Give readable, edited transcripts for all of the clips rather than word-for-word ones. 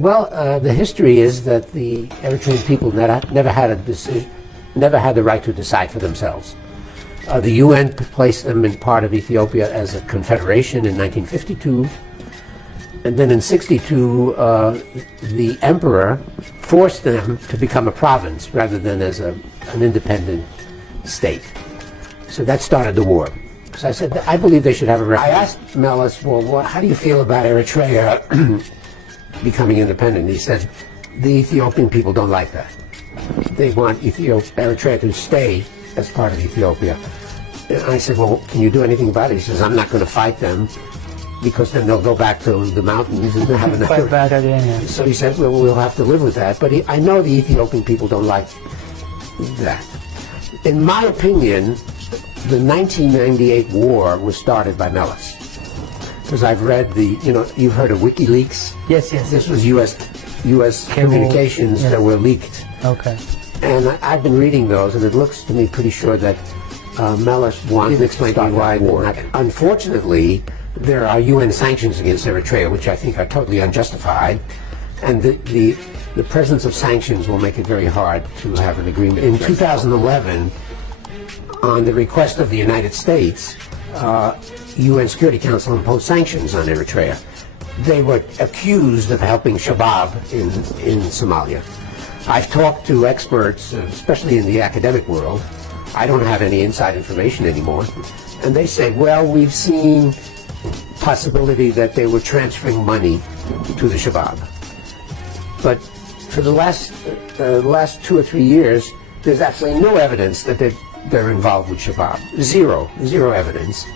Well, the history is that the Eritrean people never had a decision, never had the right to decide for themselves. The UN placed them in part of Ethiopia as a confederation in 1952, and then in '62, the emperor forced them to become a province rather than as an independent state. So that started the war. So I said, I believe they should have a referendum. I asked Meles, well, how do you feel about Eritrea becoming independent? He said, the Ethiopian people don't like that. They want Eritrea to stay as part of Ethiopia. And I said, well, can you do anything about it? He says, I'm not going to fight them because then they'll go back to the mountains and have another... Fight back again, yeah. So he said, well, we'll have to live with that. But I know the Ethiopian people don't like that. In my opinion, the 1998 war was started by Meles. Because I've read you've heard of WikiLeaks? Yes. This was U.S. communications that were leaked. Okay. And I've been reading those, and it looks to me pretty sure that Meles wanted to explain to me why war. Unfortunately, there are UN sanctions against Eritrea, which I think are totally unjustified, and the presence of sanctions will make it very hard to have an agreement. In 2011, on the request of the United States, UN Security Council imposed sanctions on Eritrea. They were accused of helping Shabab in Somalia. I've talked to experts, especially in the academic world. I don't have any inside information anymore. And they say, well, we've seen possibility that they were transferring money to the Shabab. But for the last 2 or 3 years, there's absolutely no evidence that they're involved with Shabab. Zero evidence.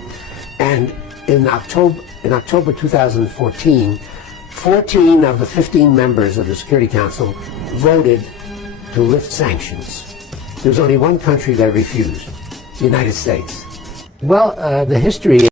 And in October 2014, 14 of the 15 members of the Security Council voted to lift sanctions. There was only one country that refused, the United States. Well, the history